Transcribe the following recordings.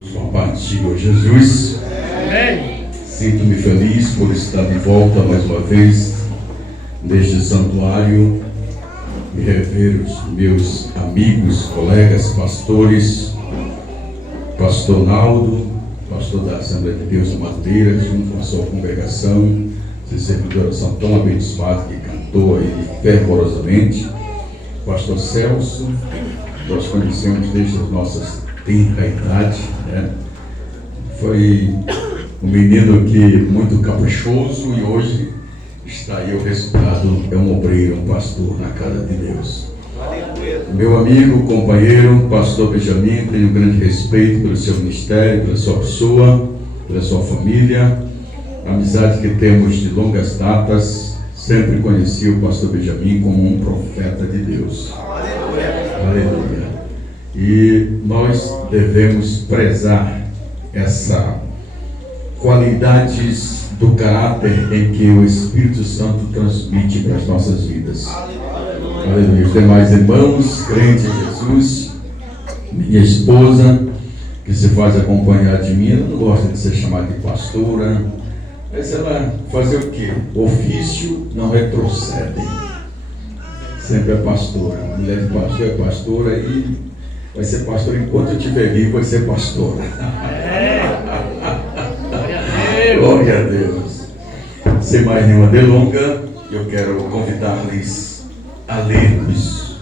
Com a paz do Senhor Jesus. Sinto-me feliz por estar de volta mais uma vez neste santuário e rever os meus amigos, colegas, pastores, pastor Naldo, pastor da Assembleia de Deus da Madeira, junto com a sua congregação, esse servidor de oração tão abençoado que cantou aí fervorosamente, pastor Celso, nós conhecemos desde as nossas tenra idade, né? Foi um menino que muito caprichoso e hoje está aí o resultado, é um obreiro, um pastor na casa de Deus. Meu amigo, companheiro, pastor Benjamin, tenho um grande respeito pelo seu ministério, pela sua pessoa, pela sua família, a amizade que temos de longas datas. Sempre conheci o pastor Benjamin como um profeta de Deus. Aleluia. E nós devemos prezar essas qualidades do caráter em que o Espírito Santo transmite para as nossas vidas. Aleluia. Os demais irmãos, crentes em Jesus, minha esposa, que se faz acompanhar de mim, ela não gosta de ser chamada de pastora, mas ela fazer o quê? O ofício não retrocede. Sempre é pastora. A mulher de pastor é pastora e vai ser pastor enquanto eu estiver vivo, vai ser pastora. Glória a Deus. Sem mais nenhuma delonga, eu quero convidar-lhes a lermos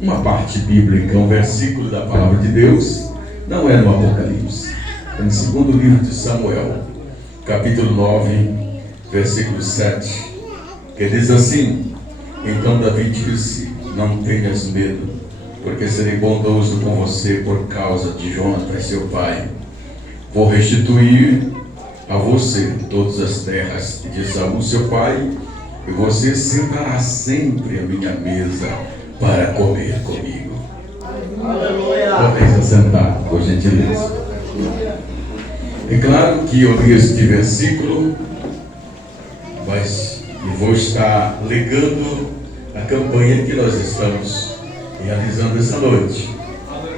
uma parte bíblica, um versículo da palavra de Deus. Não é no Apocalipse, é no segundo livro de Samuel, capítulo 9, versículo 7, que diz assim: Então Davi disse: Não tenhas medo, porque serei bondoso com você por causa de Jonatas, seu pai. Vou restituir a você todas as terras de Saul, seu pai, e você sentará sempre à minha mesa para comer comigo. Podem se sentar, por gentileza. É claro que eu li este versículo, mas vou estar ligando a campanha que nós estamos realizando essa noite.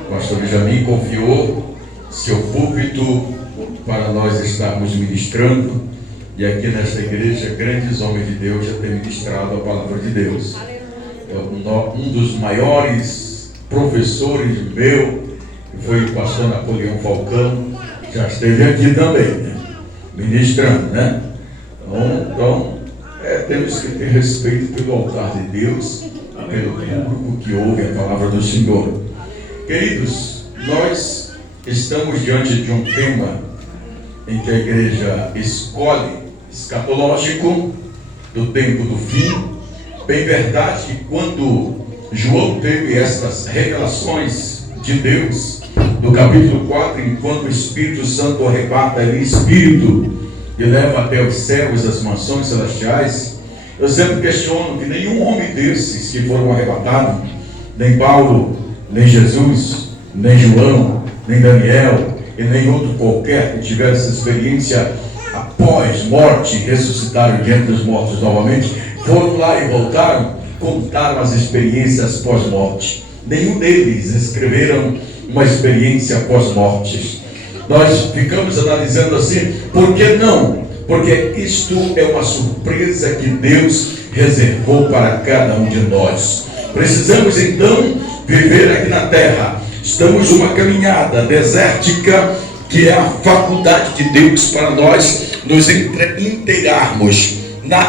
O pastor Benjamin confiou seu púlpito para nós estarmos ministrando, e aqui nesta igreja grandes homens de Deus já têm ministrado a palavra de Deus. Um dos maiores professores meu foi o pastor Napoleão Falcão, já esteve aqui também, né? Ministrando, né? Então temos que ter respeito pelo altar de Deus, pelo público que ouve a palavra do Senhor. Queridos, nós estamos diante de um tema em que a igreja escolhe, escatológico, do tempo do fim. Bem verdade que quando João teve estas revelações de Deus, no capítulo 4, enquanto o Espírito Santo arrebata ele espírito e leva até os céus, as mansões celestiais, eu sempre questiono que nenhum homem desses que foram arrebatados, nem Paulo, nem Jesus, nem João, nem Daniel e nem outro qualquer que tiver essa experiência após morte, ressuscitaram diante dos mortos novamente, foram lá e voltaram, contaram as experiências pós-morte. Nenhum deles escreveram uma experiência pós-morte. Nós ficamos analisando assim, por que não? Porque isto é uma surpresa que Deus reservou para cada um de nós. Precisamos então viver aqui na terra. Estamos numa caminhada desértica, que é a faculdade de Deus para nós nos integrarmos.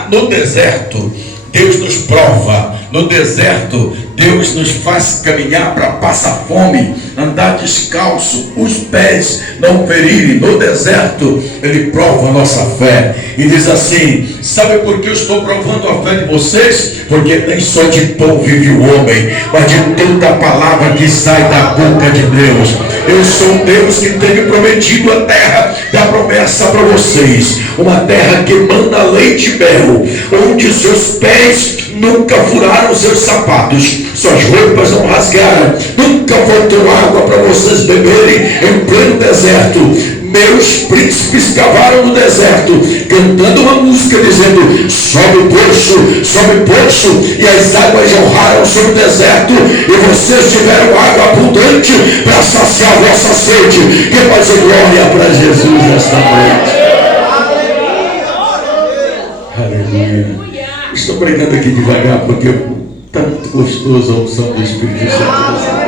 No deserto, Deus nos prova. No deserto, Deus nos faz caminhar para passar fome, andar descalço, os pés não ferirem. No deserto, Ele prova a nossa fé e diz assim: sabe por que eu estou provando a fé de vocês? Porque nem só de pão vive o homem, mas de toda a palavra que sai da boca de Deus. Eu sou um Deus que tenho prometido a terra da promessa para vocês, uma terra que manda leite e mel, onde seus pés nunca furaram seus sapatos, suas roupas não rasgaram, nunca faltou água para vocês beberem em pleno deserto. Meus príncipes cavaram no deserto, cantando uma música dizendo: sobe poço, e as águas jorraram sobre o deserto, e vocês tiveram água abundante para saciar a vossa sede. Que pode ser glória para Jesus nesta noite. Aleluia. Estou pregando aqui devagar porque está muito gostoso a unção do Espírito Santo.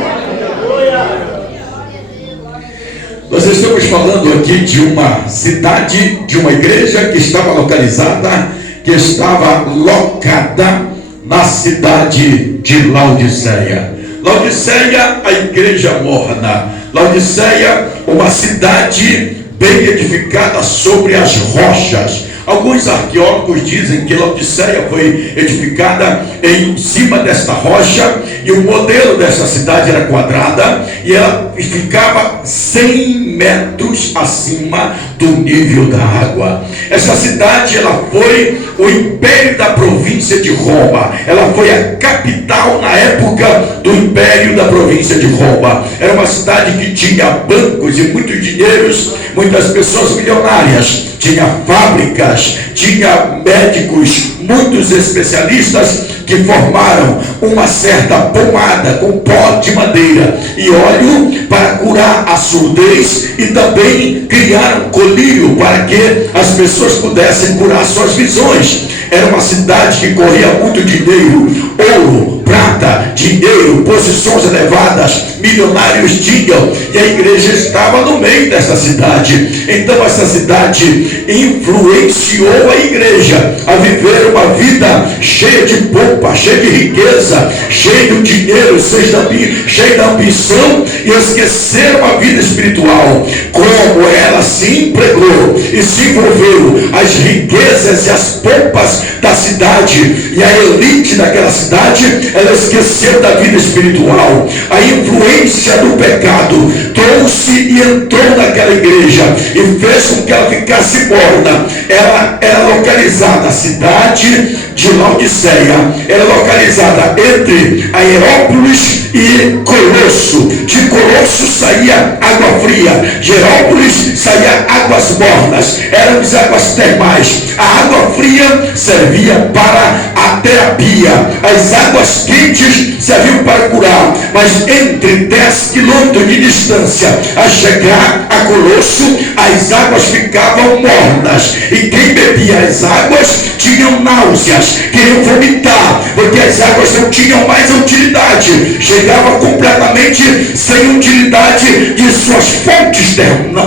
Nós estamos falando aqui de uma cidade, de uma igreja que estava localizada, que estava locada na cidade de Laodiceia. Laodiceia, a igreja morna. Laodiceia, uma cidade bem edificada sobre as rochas. Alguns arqueólogos dizem que Laodiceia foi edificada em cima desta rocha, e o modelo dessa cidade era quadrada, e ela ficava 100 metros acima do nível da água. Essa cidade, ela foi o império da província de Roma. Ela foi a capital na época do império da província de Roma. Era uma cidade que tinha bancos e muitos dinheiros, muitas pessoas milionárias, tinha fábricas, tinha médicos, muitos especialistas que formaram uma certa pomada com pó de madeira e óleo para curar a surdez, e também criaram colírio para que as pessoas pudessem curar suas visões. Era uma cidade que corria muito dinheiro, ouro, prata, dinheiro, posições elevadas, milionários tinham, e a igreja estava no meio dessa cidade. Então essa cidade influenciou a igreja a viver uma vida cheia de pompa, cheia de riqueza, cheia de dinheiro, cheia de ambição, e esqueceram a vida espiritual. Como ela se empregou e se envolveu as riquezas e as pompas da cidade e a elite daquela cidade, ela esqueceu da vida espiritual. A influência do pecado trouxe e entrou naquela igreja e fez com que ela ficasse morna. Ela era localizada, a cidade de Laodiceia era localizada entre Hierápolis e Colosso. De Colosso saía água fria, de Hierápolis saía águas mornas, eram as águas termais. A água fria servia para a terapia, as águas quentes serviam para curar, mas entre 10 quilômetros de distância a chegar a Colosso, as águas ficavam mornas, e quem bebia as águas tinham náuseas, queriam vomitar, porque as águas não tinham mais utilidade, chegava completamente sem utilidade de suas fontes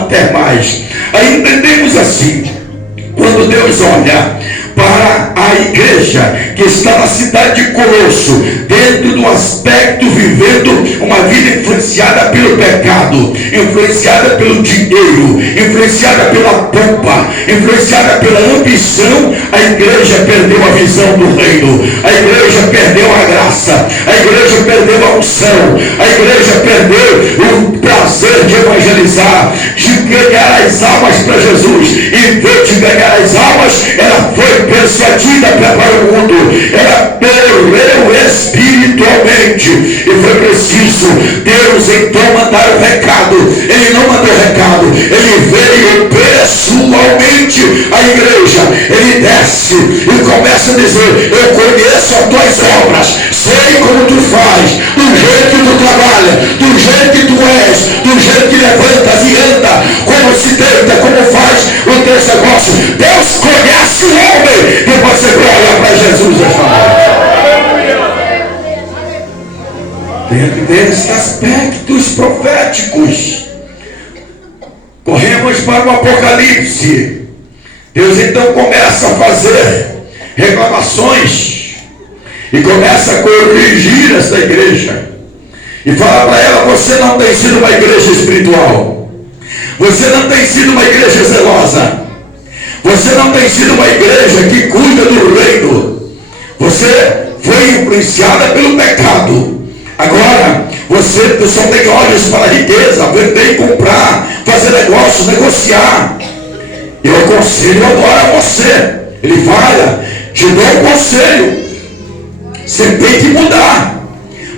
termais. Aí entendemos assim, quando Deus olha para a igreja que está na cidade de Colosso, dentro do aspecto vivendo uma vida influenciada pelo pecado, influenciada pelo dinheiro, influenciada pela pompa, influenciada pela ambição, a igreja perdeu a visão do reino, a igreja perdeu a graça, a igreja perdeu a unção, a igreja perdeu o prazer de evangelizar, de ganhar as almas para Jesus. Em vez de ganhar as almas, ela foi persuadida para o mundo, ela morreu espiritualmente, e foi preciso Deus então mandar o recado. Ele não mandou recado, ele veio pessoalmente à igreja, ele desce e começa a dizer: eu conheço as tuas obras, sei como tu faz, do jeito que tu trabalha, do jeito que tu és, do jeito que levantas e anda, como se deita, como faz o teu negócio. Deus conhece o homem, que pode ser glória para Jesus esta noite. Dentro desses aspectos proféticos, corremos para o Apocalipse. Deus então começa a fazer reclamações e começa a corrigir essa igreja e fala para ela: você não tem sido uma igreja espiritual, você não tem sido uma igreja zelosa, você não tem sido uma igreja que cuida do reino, você foi influenciada pelo pecado. Agora, você só tem olhos para a riqueza, vender e comprar, fazer negócios, negociar. Eu aconselho agora a você. Ele fala: te dou um conselho. Você tem que mudar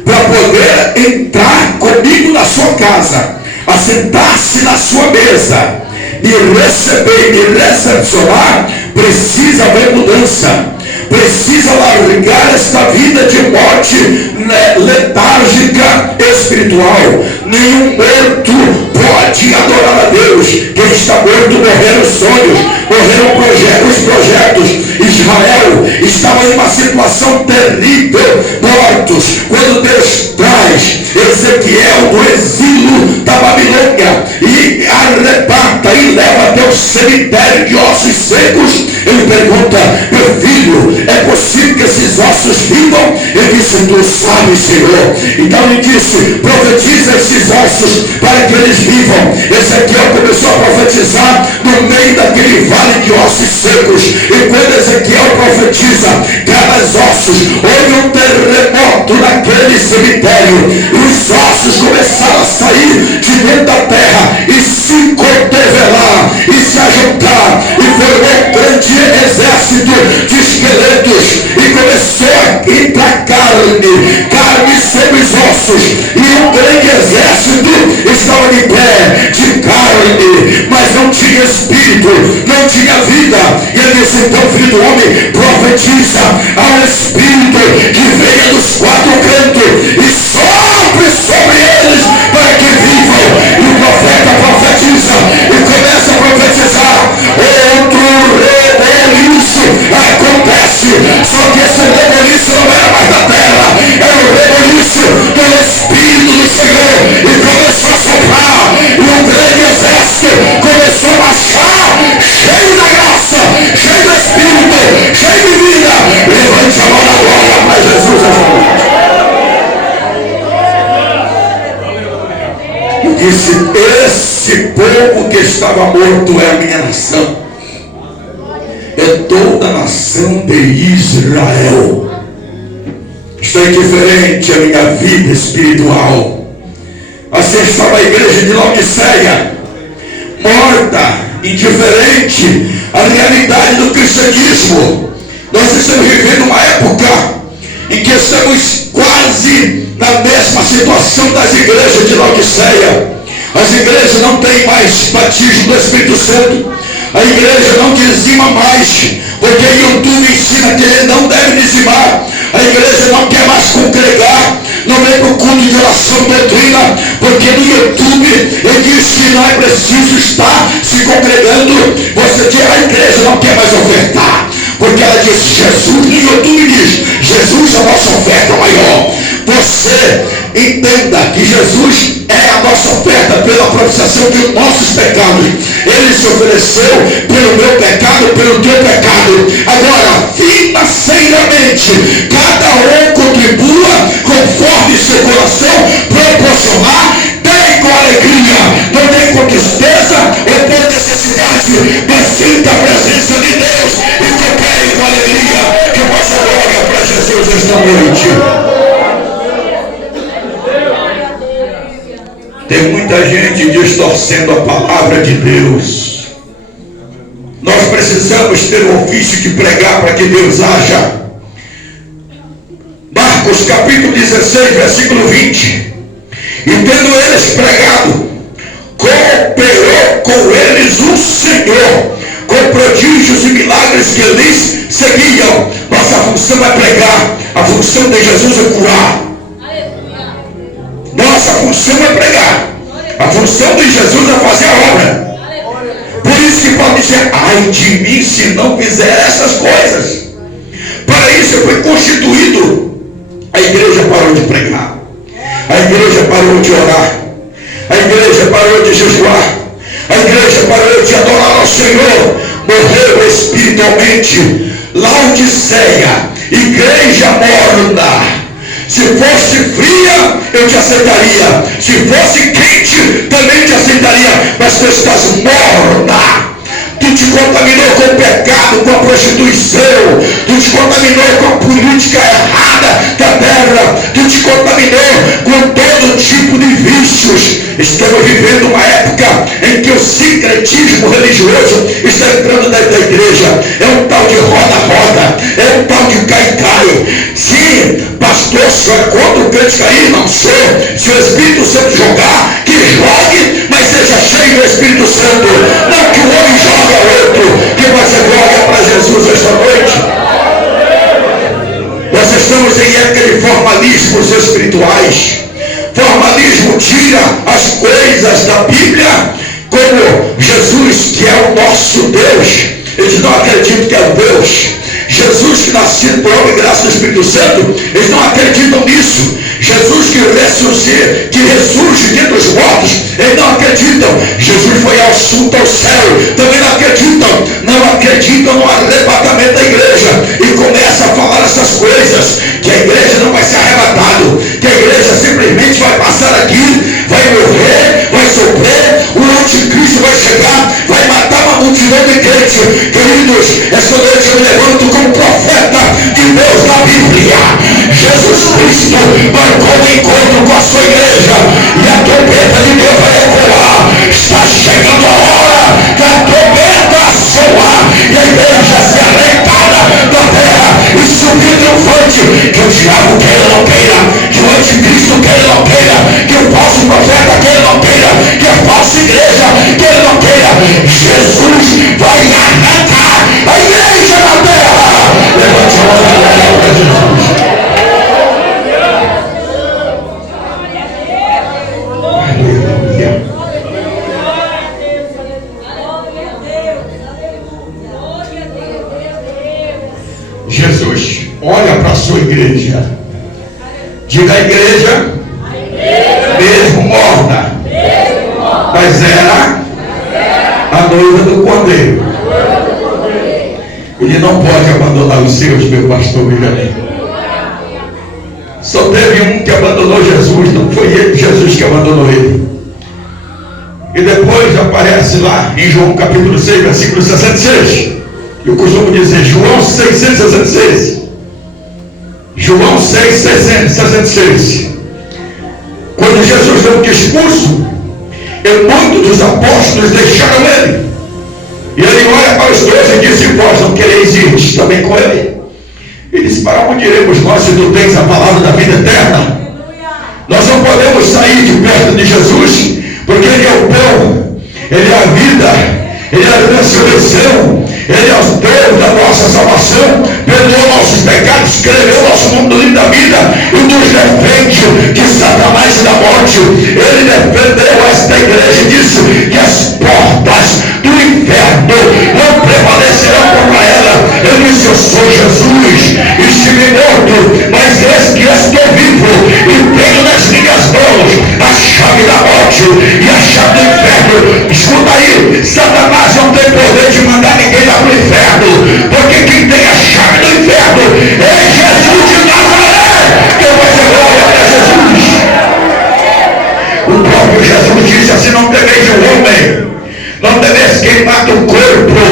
para poder entrar comigo na sua casa, assentar-se na sua mesa, me receber, me recepcionar. Precisa haver mudança. Precisa largar esta vida de morte letárgica espiritual. Nenhum morto pode adorar a Deus. Quem está morto morreram os sonhos, morreram os projetos. Israel estava em uma situação terrível, mortos, quando Deus traz Ezequiel do exílio da Babilônia e arrebata e leva até o cemitério de ossos secos. Ele pergunta: meu filho, é possível que esses ossos vivam? Ele disse: tu sabes, Senhor. Então ele disse: profetiza esses ossos para que eles vivam. Ezequiel começou a profetizar no meio daquele vale de ossos secos. E quando Ezequiel profetiza, cada ossos, houve um terremoto naquele cemitério. Os ossos começaram a sair de dentro da terra e se cotovelar e se ajuntar, e formou um grande exército de esqueletos, e começou a entrar carne sobre os ossos, e um grande exército estava de pé, de carne, mas não tinha espírito, não tinha vida. E ele disse: então, filho do homem, profetiza ao espírito que venha dos quatro cantos e sopre sobre eles para que vivam. E o profeta profetiza e começa a profetizar. Outro reboliço acontece, só que esse reboliço não era mais da terra, era o reboliço do Espírito do Senhor, e começou a soprar, e um grande exército começou a marchar, cheio da graça, cheio do Espírito, cheio de vida. Levante a mão da glória para Jesus essa noite. E disse: esse povo que estava morto é a minha nação, é toda a nação de Israel. Está indiferente a minha vida espiritual. Assim estava a igreja de Laodiceia, morta, indiferente à realidade do cristianismo. Nós estamos vivendo uma época em que estamos quase na mesma situação das igrejas de Laodiceia. As igrejas não têm mais batismo do Espírito Santo. A igreja não dizima mais, porque o YouTube ensina que ele não deve dizimar. A igreja não quer mais congregar, não vem para o culto de oração e doutrina, porque no YouTube ele diz que não é preciso estar se congregando. A igreja não quer mais ofertar, porque ela diz: Jesus, no YouTube diz, Jesus é a nossa oferta maior. Você entenda que Jesus é a nossa oferta pela propiciação de nossos pecados. Ele se ofereceu pelo meu pecado, pelo teu pecado. Agora, financeiramente, cada um contribua conforme seu coração proporcionar. Dê com alegria, não dê com tristeza ou por necessidade, mas sinta a presença de Deus e coopere com alegria. Que possa glória para Jesus esta noite. Tem muita gente distorcendo a palavra de Deus. Nós precisamos ter o ofício de pregar para que Deus haja. Marcos capítulo 16, versículo 20. E tendo eles pregado, cooperou com eles o Senhor, com prodígios e milagres que lhes seguiam. Nossa função é pregar. A função de Jesus é curar. Nossa função é pregar. A função de Jesus é fazer a obra. Por isso que Paulo dizer: ai de mim se não fizer essas coisas. Para isso foi constituído. A igreja parou de pregar, a igreja parou de orar, a igreja parou de jejuar, a igreja parou de adorar ao Senhor. Morreu espiritualmente. Laodiceia, igreja morna. Se fosse fria, eu te aceitaria. Se fosse quente, também te aceitaria. Mas tu estás morna. Tu te contaminou com o pecado, com a prostituição. Tu te contaminou com a política errada da terra. Tu te contaminou com todo tipo de vícios. Estamos vivendo uma época em que o sincretismo religioso está entrando dentro da igreja. É um tal de roda-roda, é um tal de cai-cai. Sim, contra o crente cair? Não sou. Se o Espírito Santo jogar, que jogue, mas seja cheio do Espírito Santo. Não que o homem jogue ao outro. Que vai ser glória para Jesus esta noite. Nós estamos em época de formalismos espirituais. Formalismo tira as coisas da Bíblia, como Jesus, que é o nosso Deus. Eles não acreditam que é o Deus. Jesus, que nascido por obra e graça do Espírito Santo, eles não acreditam nisso. Jesus que ressurge dentre os mortos, eles não acreditam. Jesus foi assunto ao céu, também não acreditam. Não acreditam no arrebatamento da igreja. E começa a falar essas coisas, que a igreja não vai ser arrebatada, que a igreja simplesmente vai passar aqui, vai morrer, vai sofrer, o anticristo vai chegar, vai matar uma multidão de crentes. Queridos, esta noite eu me levanto como profeta de Deus na Bíblia. Jesus Cristo marcou um encontro com a sua igreja, e a trombeta de Deus vai ecoar. Está chegando a hora que a trombeta soar e a igreja ser arrebatada da terra e subir triunfante. Que o diabo queira ou não queira, que o anticristo queira ou não queira, que o falso profeta queira ou não queira, que a falsa igreja queira ou não queira, Jesus vai arrancar a igreja da terra. Levante a mão e glória para Jesus. Jesus olha para a sua igreja. Diga: a igreja, mesmo morta, mas era a noiva do Cordeiro. Ele não pode abandonar os seus, meu pastor Benjamin. Só teve um que abandonou Jesus, não foi ele, Jesus, que abandonou ele. E depois aparece lá em João capítulo 6, versículo 66. Eu costumo dizer João 666. João 6,66. Quando Jesus deu um discurso, muitos dos apóstolos deixaram ele. E ele olha para os 12 e disse: vós não quereis ir também com ele? Ele disse: para onde iremos nós se tu tens a palavra da vida eterna? Nós não podemos sair de perto de Jesus, porque ele é o pão, ele é a vida, ele é a ressurreição, ele é o Deus da nossa salvação, perdoou nossos pecados, escreveu nosso nome no livro da vida e nos defende de Satanás e da morte. Ele defendeu esta igreja e disse que as portas do inferno não prevalecerão contra ela. Ele disse: eu sou Jesus, estive morto, mas eis que estou vivo e tenho nas minhas mãos a chave da morte e a chave do inferno. Escuta aí, Satanás não tem poder de mandar ninguém lá para o inferno, porque quem tem a chave do inferno é Jesus de Nazaré. Que vai ser glória para Jesus. O próprio Jesus disse assim: não temeis o homem, não temeis quem mata o corpo,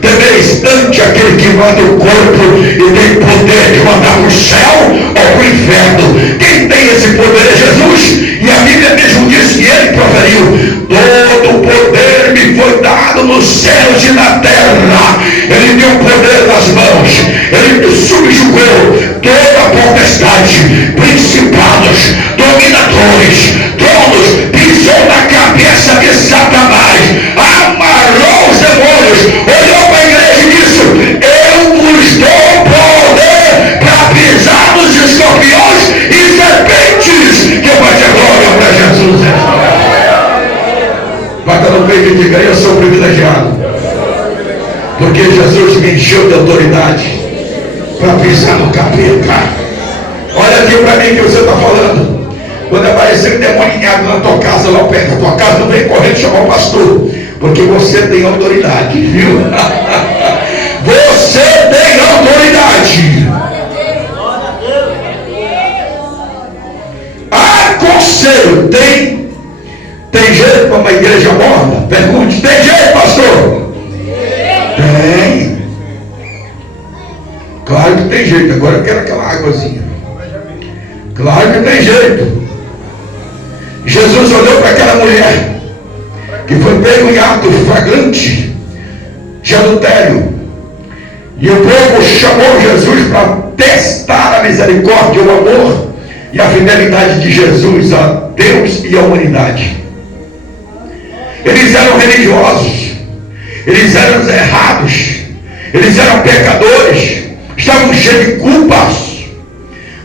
temeis ante aquele que mata o corpo e tem poder de mandar para o céu ou para o inferno. Quem tem esse poder é Jesus. E a Bíblia mesmo diz que ele proferiu: todo o poder me foi dado nos céus e na terra. Ele deu poder nas mãos, ele subjugou toda a potestade, principados, dominadores, tronos, pisou na cabeça de Satanás, amarrou os demônios, olhou para a igreja e disse: eu vos dou poder para pisar nos escorpiões e serpentes. Que vai ter glória para Jesus. Bata no peito e diga: eu sou privilegiado, porque Jesus me encheu de autoridade para pisar no capeta. Olha aqui para mim que você está falando. Quando aparecer um demoninhado na tua casa, lá perto da tua casa, não vem correndo chamar o pastor, porque você tem autoridade, viu? Você tem autoridade. Conselho, tem jeito para uma igreja morta? Pergunte: tem jeito, pastor? Tem. Claro que tem jeito. Agora eu quero aquela águazinha. Claro que tem jeito. Jesus olhou para aquela mulher que foi pego em ato flagrante de adultério, e o povo chamou Jesus para testar a misericórdia e o amor e a fidelidade de Jesus a Deus e à humanidade. Eles eram religiosos, eles eram errados, eles eram pecadores, estavam cheios de culpas,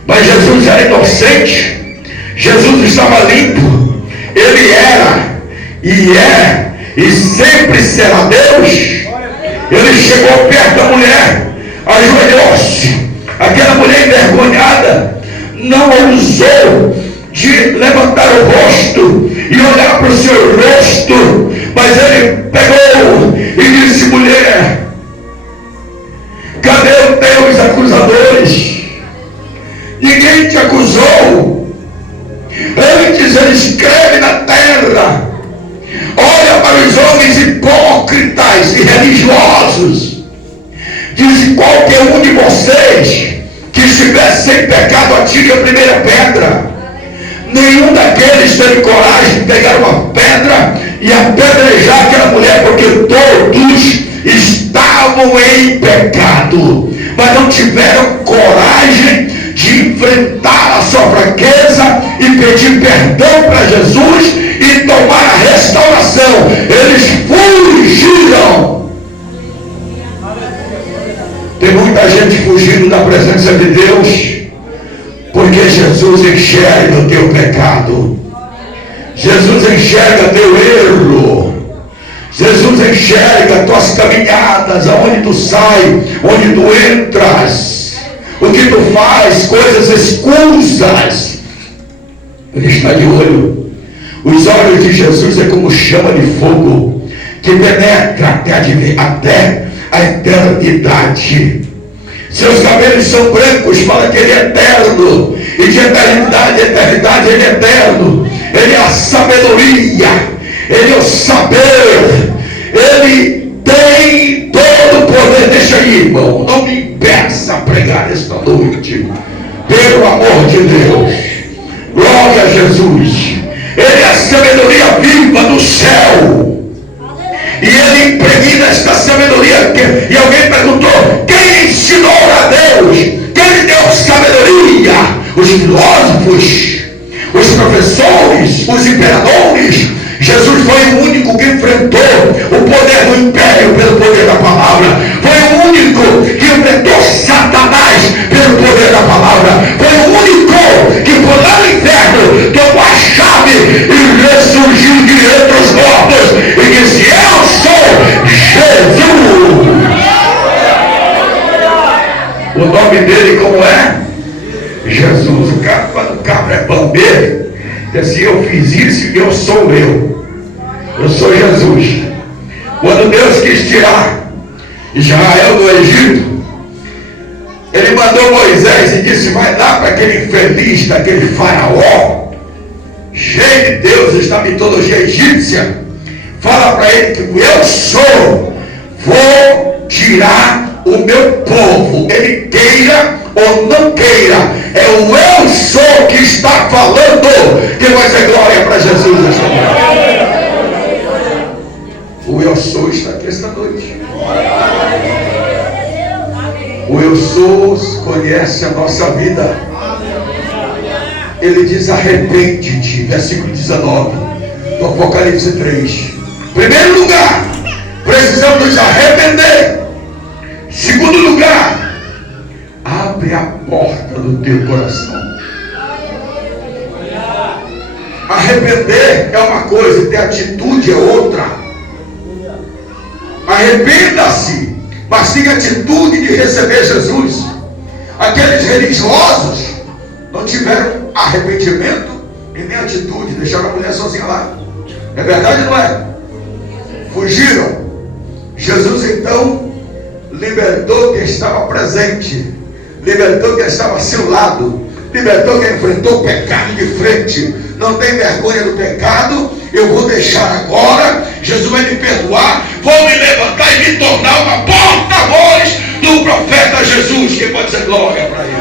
mas Jesus era inocente, Jesus estava limpo, ele era e é e sempre será Deus. Ele chegou perto da mulher, ajoelhou-se. Aquela mulher envergonhada não ousou de levantar o rosto e olhar para o seu rosto, mas ele pegou e disse: mulher, cadê os teus acusadores? Ninguém te acusou. Antes ele escreve na terra: olha para os homens hipócritas e religiosos, diz: qualquer um de vocês que estiver sem pecado, atire a primeira pedra. Nenhum daqueles teve coragem de pegar uma pedra e apedrejar aquela mulher, porque todos estavam em pecado, mas não tiveram coragem de enfrentar a sua fraqueza e pedir perdão para Jesus e tomar a restauração. Eles fugiram. Tem muita gente fugindo da presença de Deus, porque Jesus enxerga o teu pecado, Jesus enxerga teu erro, Jesus enxerga tuas caminhadas, aonde tu sai, onde tu entras, o que tu faz, coisas escusas. Ele está de olho. Os olhos de Jesus é como chama de fogo que penetra até a eternidade. Seus cabelos são brancos, fala que ele é eterno, e de eternidade a eternidade ele é eterno. Ele é a sabedoria, ele é o saber, ele tem todo o poder. Deixa aí, irmão, não me impeça a pregar esta noite, pelo amor de Deus. Glória a Jesus. Ele é a sabedoria viva do céu, e ele impregna esta sabedoria. E alguém perguntou: quem ensinou a Deus? Quem lhe deu sabedoria? Os filósofos, os professores, os imperadores? Jesus foi o único que enfrentou o poder do império pelo poder da palavra. Foi o único que enfrentou Satanás pelo poder da palavra. Foi o único que foi lá no inferno, tomou a chave e ressurgiu de entre os mortos e disse: eu sou Jesus. O nome dele como é? Jesus. O cara, quando o cabra é bandeira, diz assim: eu fiz isso e eu sou eu sou Jesus. Quando Deus quis tirar Israel do Egito, ele mandou Moisés e disse: vai lá para aquele infeliz daquele faraó, cheio de deuses da mitologia egípcia, fala para ele que eu sou, vou tirar o meu povo. Ele queira ou não queira, é o eu sou que está falando, que vai ser glória para Jesus esta noite. O eu sou está aqui esta noite. O eu sou conhece a nossa vida. Ele diz: arrepende-te, versículo 19 do Apocalipse 3. Primeiro lugar, precisamos nos arrepender. Segundo lugar, abre a porta do teu coração. Arrepender é uma coisa, ter atitude é outra. Arrependa-se, mas tenha atitude de receber Jesus. Aqueles religiosos não tiveram arrependimento e nem atitude, deixaram a mulher sozinha lá. É verdade ou não é? Fugiram. Jesus então libertou quem estava presente, libertou quem estava ao seu lado, libertou quem enfrentou o pecado de frente. Não tem vergonha do pecado, eu vou deixar agora, Jesus vai me perdoar, vou me levantar e me tornar uma porta-voz do profeta Jesus. Quem pode dizer glória para ele?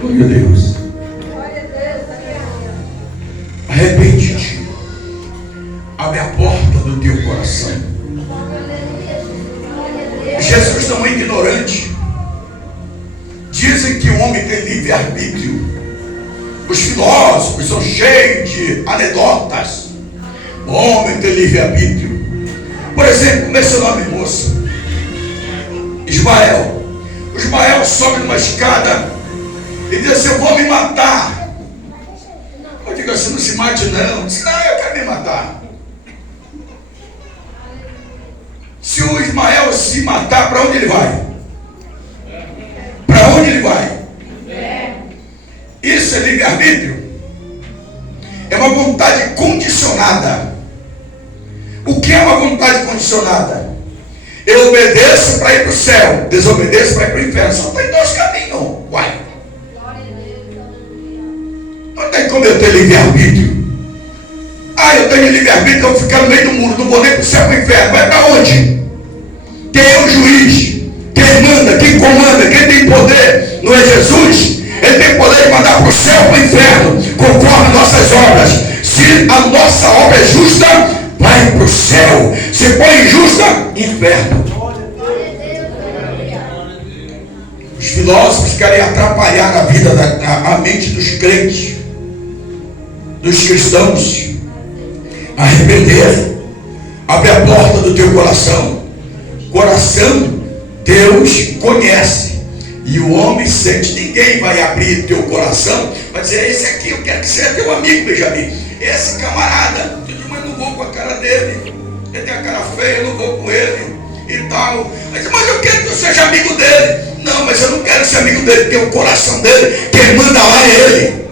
Glória a Deus. ignorante. Dizem que o homem tem livre-arbítrio. Os filósofos são cheios de anedotas. O homem tem livre-arbítrio. Por exemplo, como é seu nome, moça? Ismael. O Ismael sobe numa escada e diz assim: eu vou me matar. Eu digo assim: não se mate não. Diz: não, eu quero me matar. Se o Ismael se matar, para onde ele vai? Para onde ele vai? Isso é livre-arbítrio? É uma vontade condicionada. O que é uma vontade condicionada? Eu obedeço para ir para o céu, desobedeço para ir para o inferno. Só tem dois caminhos. Uai. Não tem como eu ter livre-arbítrio. Eu tenho livre-arbítrio, eu vou ficar no meio do mundo, não vou nem para o céu para o inferno. Vai para onde? Quem é o juiz? Quem manda? Quem comanda? Quem tem poder? Não é Jesus? Ele tem poder de mandar para o céu, para o inferno, conforme nossas obras. Se a nossa obra é justa, vai para o céu. Se for injusta, inferno. Os filósofos querem atrapalhar a vida, a mente dos crentes, dos cristãos. Arrepender. Abre a porta do teu coração. Coração, Deus conhece. E o homem sente. Ninguém vai abrir teu coração, vai dizer: esse aqui eu quero que seja teu amigo, Benjamin. Esse camarada, eu digo: mas não vou com a cara dele. Ele tem a cara feia, eu não vou com ele e tal. Mas eu quero que eu seja amigo dele. Não, mas eu não quero ser amigo dele, porque o coração dele, quem manda lá é ele.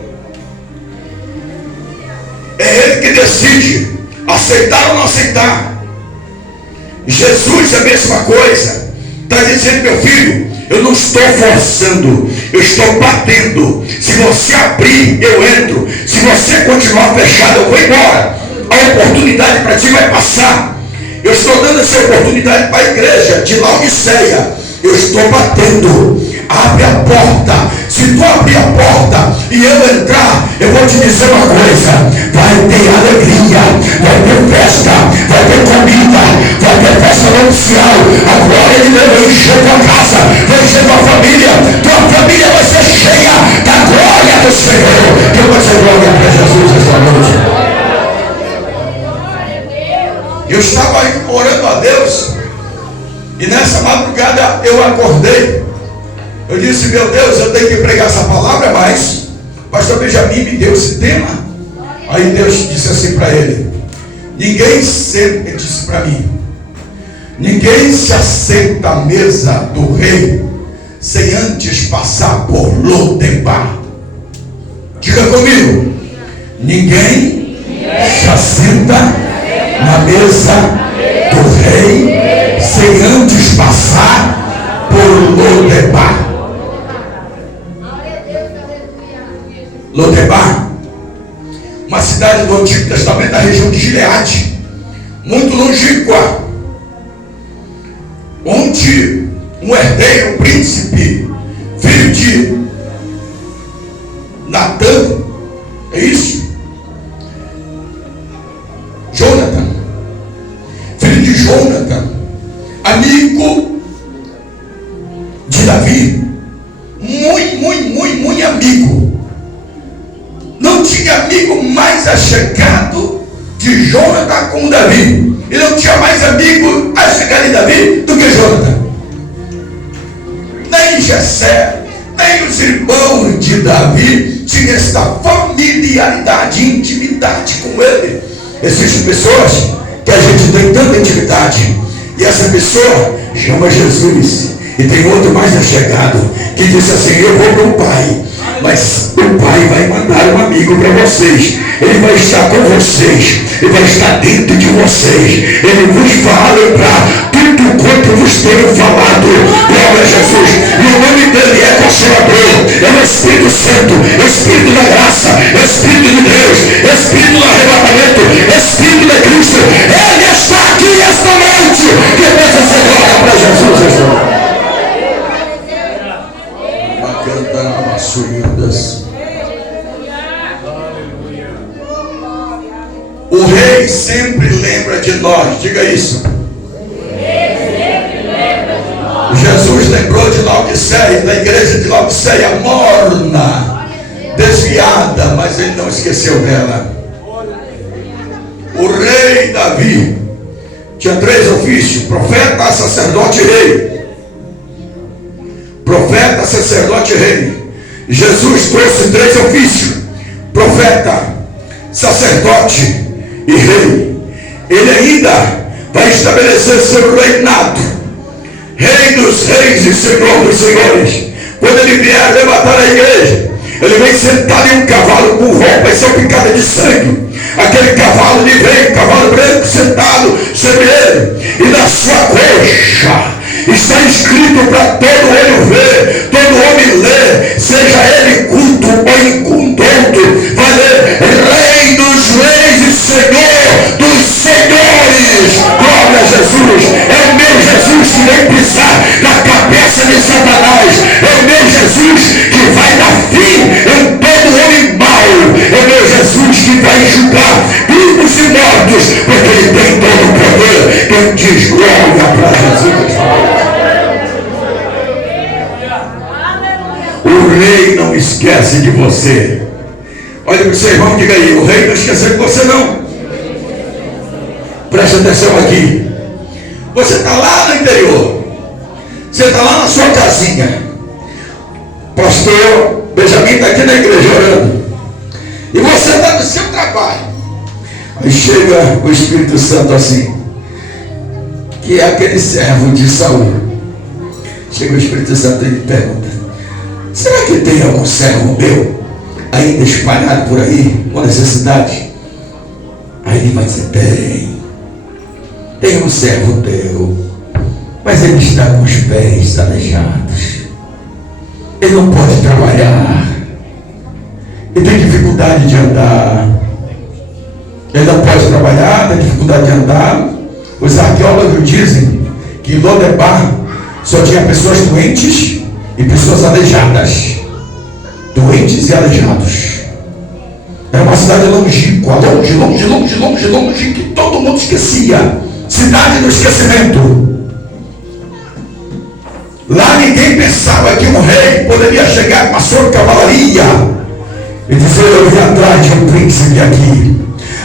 É ele que decide aceitar ou não aceitar. Jesus é a mesma coisa. Está dizendo: meu filho, eu não estou forçando, eu estou batendo. Se você abrir, eu entro. Se você continuar fechado, eu vou embora. A oportunidade para ti vai passar. Eu estou dando essa oportunidade para a igreja de Laodiceia. Eu estou batendo. Abre a porta. Se tu abrir a porta e eu entrar, eu vou te dizer uma coisa: vai ter alegria, vai ter festa, vai ter comida, vai ter festa nupcial. A glória de Deus vai encher tua casa, vai encher tua família vai ser cheia da glória do Senhor. Que eu vou ser glória para Jesus esta noite. Eu estava orando a Deus e nessa madrugada eu acordei. Eu disse: meu Deus, eu tenho que pregar essa palavra, mas pastor Benjamin me deu esse tema. Aí Deus disse assim para ele: ninguém sempre, ele disse para mim, ninguém se assenta à mesa do rei sem antes passar por Lodebar. Diga comigo: ninguém se assenta na mesa do rei sem antes passar por Lodebar. Lodebar, uma cidade do Antigo Testamento da região de Gileade, muito longínqua, onde um herdeiro, um príncipe, filho de Natã, é isso? Jonathan, filho de Jonathan, amigo de Davi, muito amigo. Não tinha amigo mais achegado de Jonathan como Davi. E não tinha mais amigo achegado de Davi do que Jonathan. Nem Jessé, nem os irmãos de Davi tinham essa familiaridade, intimidade com ele. Existem pessoas que a gente tem tanta intimidade e essa pessoa chama Jesus. E tem outro mais achegado que diz assim: eu vou para o Pai, mas o Pai vai mandar um amigo para vocês. Ele vai estar com vocês, ele vai estar dentro de vocês. Ele vos vai lembrar tudo quanto vos tenho falado. Glória a Jesus. E o nome dele é Consolador, é o Espírito Santo, Espírito da graça, Espírito de Deus, Espírito do arrebatamento, Espírito de Cristo. Ele está aqui esta noite. Que bênção ser glória para Jesus esta noite. O rei sempre lembra de nós. Diga isso. Jesus Odisseia morna, desviada, mas ele não esqueceu dela. O rei Davi tinha 3 ofícios: profeta, sacerdote e rei. Profeta, sacerdote e rei. Jesus trouxe 3 ofícios: profeta, sacerdote e rei. Ele ainda vai estabelecer seu reinado, rei dos reis e senhor dos senhores. Quando ele vier arrebatar a igreja, ele vem sentado em um cavalo com roupa salpicada de sangue. Aquele cavalo de vem, cavalo branco, sentado sobre ele, e na sua coxa está escrito para todo olho ver, todo homem ler, seja ele culto ou inculto, vai ler: Rei dos reis e Senhor dos senhores. Glória a Jesus. É o meu Jesus que vem pisar na cabeça de Satanás. É o meu Jesus que vai dar fim em todo homem mau. É o meu Jesus que vai julgar vivos e mortos, porque ele tem todo o poder. Quem diz glória para Jesus? O rei não esquece de você. Olha para o seu irmão e diga aí: o rei não esqueceu de você não. Preste atenção aqui. Você está lá no interior, você está lá na sua casinha, pastor Benjamin está aqui na igreja orando, e você está no seu trabalho. Aí chega o Espírito Santo assim, que é aquele servo de Saul. Chega o Espírito Santo e ele pergunta: será que tem algum servo meu ainda espalhado por aí com necessidade? Aí ele vai dizer: tem um servo teu, mas ele está com os pés aleijados, ele não pode trabalhar, ele tem dificuldade de andar, ele não pode trabalhar, tem dificuldade de andar. Os arqueólogos dizem que em Lodebar só tinha pessoas doentes e pessoas aleijadas. Doentes e aleijados. Era uma cidade longínqua, longe, que todo mundo esquecia. Cidade do esquecimento. Lá ninguém pensava que um rei poderia chegar com a sua cavalaria e dizer: eu vim atrás de um príncipe aqui.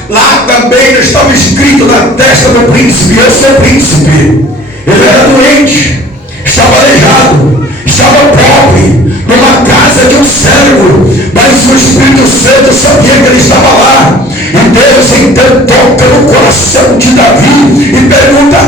Lá também não estava escrito na testa do príncipe: eu sou príncipe. Ele era doente, estava aleijado, estava pobre, numa casa de um servo, mas o Espírito Santo sabia que ele estava lá. E Deus então toca no coração de Davi e pergunta: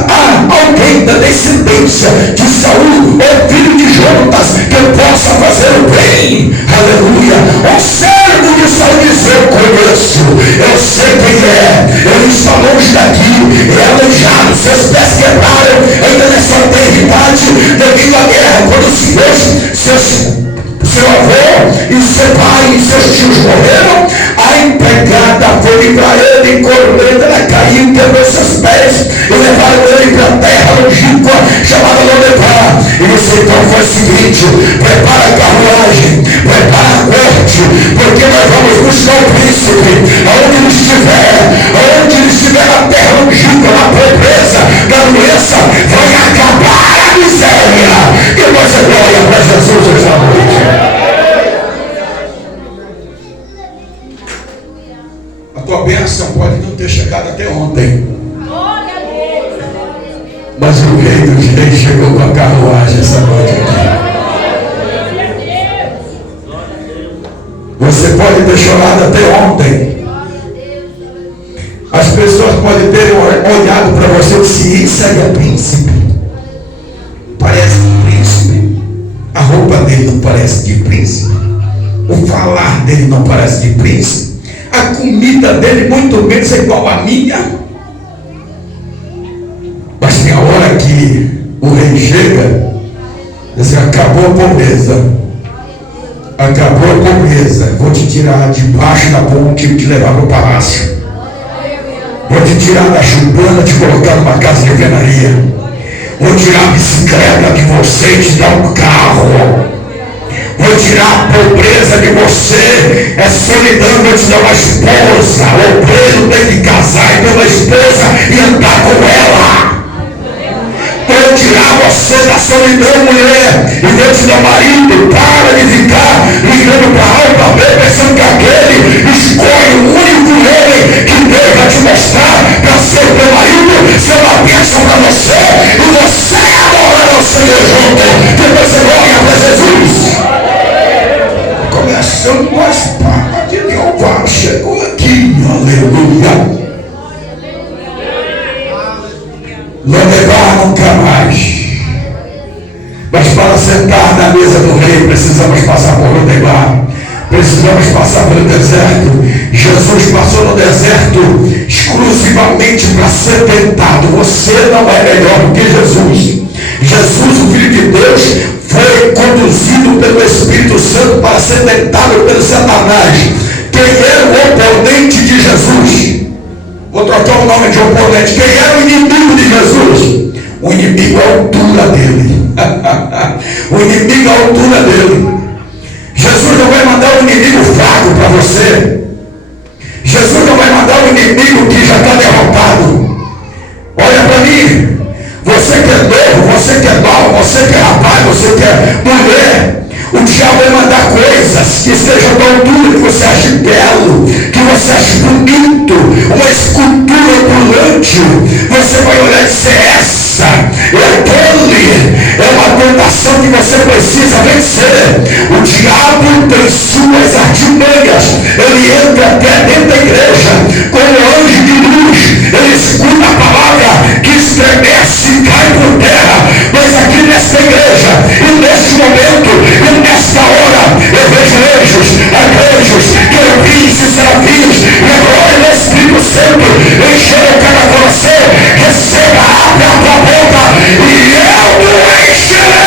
alguém da descendência de Saul ou filho de Jonatas que eu possa fazer o bem? Aleluia. O servo de Saul diz: eu conheço, eu sei quem é, ele está longe daqui, é aleijado, seus pés quebraram ainda nessa eternidade devido à guerra, quando se fez seu avô e seu pai e seus tios morreram. A empregada foi livrar ele em corrida, ela caiu, quebrou seus pés e levaram ele para a terra longínqua chamada Lodebar. E você então foi o seguinte: prepara a carruagem, prepara a corte, porque nós vamos buscar o príncipe aonde ele estiver na terra longínqua, na pobreza, na doença, vai acabar a miséria. Que você glória para Jesus esta noite. A tua bênção pode não ter chegado até ontem, mas o rei dos reis chegou com a carruagem essa noite aqui. Você pode ter chorado até ontem. As pessoas podem ter olhado para você e disse: isso aí é príncipe, parece um príncipe. A roupa dele não parece de príncipe, o falar dele não parece de príncipe, a comida dele muito menos é igual a minha. Mas tem a hora que o rei chega e diz: acabou a pobreza, acabou a pobreza, vou te tirar debaixo da ponte e te levar para o palácio, vou te tirar da chubana e te colocar numa casa de alvenaria, vou tirar a bicicleta de você e te dar um carro, vou tirar a pobreza de você, é solidão, vou te dar uma esposa. O preso tem que casar e ter uma esposa e andar com ela. Vou tirar você da solidão, mulher, e Deus te dá marido, para de ficar ligando para A ou para B, pensando que aquele escolhe o único homem que Deus vai te mostrar para ser teu marido, ser uma bênção para você, e você adora o Senhor junto. Depois você glória para Jesus. Começando com a espada de Jeová, chegou aqui, aleluia. Lodebar nunca mais. Mas para sentar na mesa do rei, precisamos passar por Lodebar. Precisamos passar pelo deserto. Jesus passou no deserto exclusivamente para ser tentado. Você não é melhor do que Jesus. Jesus, o Filho de Deus, foi conduzido pelo Espírito Santo para ser tentado pelo Satanás. Quem era o oponente de Jesus? Vou trocar o nome de oponente. Quem era o inimigo de Jesus? O inimigo à altura dele. O inimigo à altura dele. Jesus não vai mandar um inimigo fraco para você. Jesus não vai mandar um inimigo que já está derrotado. Olha para mim. Você que é novo, você que é nova, você que é rapaz, você que é mulher. O diabo vai mandar coisas que estejam da altura, que você ache belo, que você ache bonito, uma escultura opulente. Você vai olhar e dizer, essa é aquele. É uma tentação que você precisa vencer. O diabo tem suas artimanhas. Ele entra até dentro da igreja como anjo de luz. Ele escuta a palavra que estremece e cai por terra. Mas aqui nesta igreja, e neste momento, e nesta hora, eu vejo anjos, arcanjos, querubins e serafins, e a glória do Espírito Santo enchendo cada você. Receba, abre a tua boca e eu te encherei.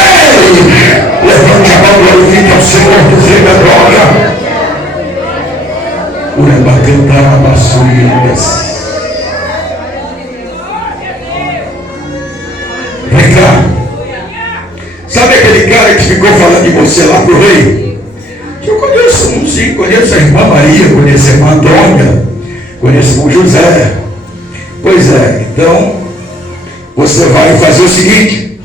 Levante a mão, glorifique ao Senhor do Rei da glória. Ureba cantar a basura. Vem cá. Sabe aquele cara que ficou falando de você lá pro rei? Eu conheço um, sim, conheço a irmã Maria, conheço a irmã Antônia, conheço o irmão José. Pois é, então você vai fazer o seguinte: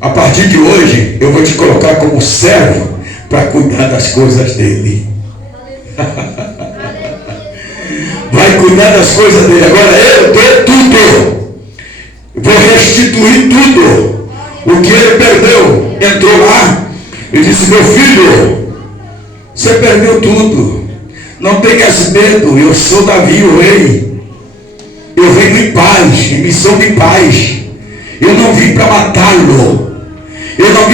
a partir de hoje eu vou te colocar como servo para cuidar das coisas dele. Vai cuidar das coisas dele. Agora eu dou tudo. Vou restituir tudo o que ele perdeu. Entrou lá e disse: meu filho, você perdeu tudo, não tenhas medo, eu sou Davi o rei, eu venho em paz, em missão de paz. Eu não vim para matá-lo, eu não vim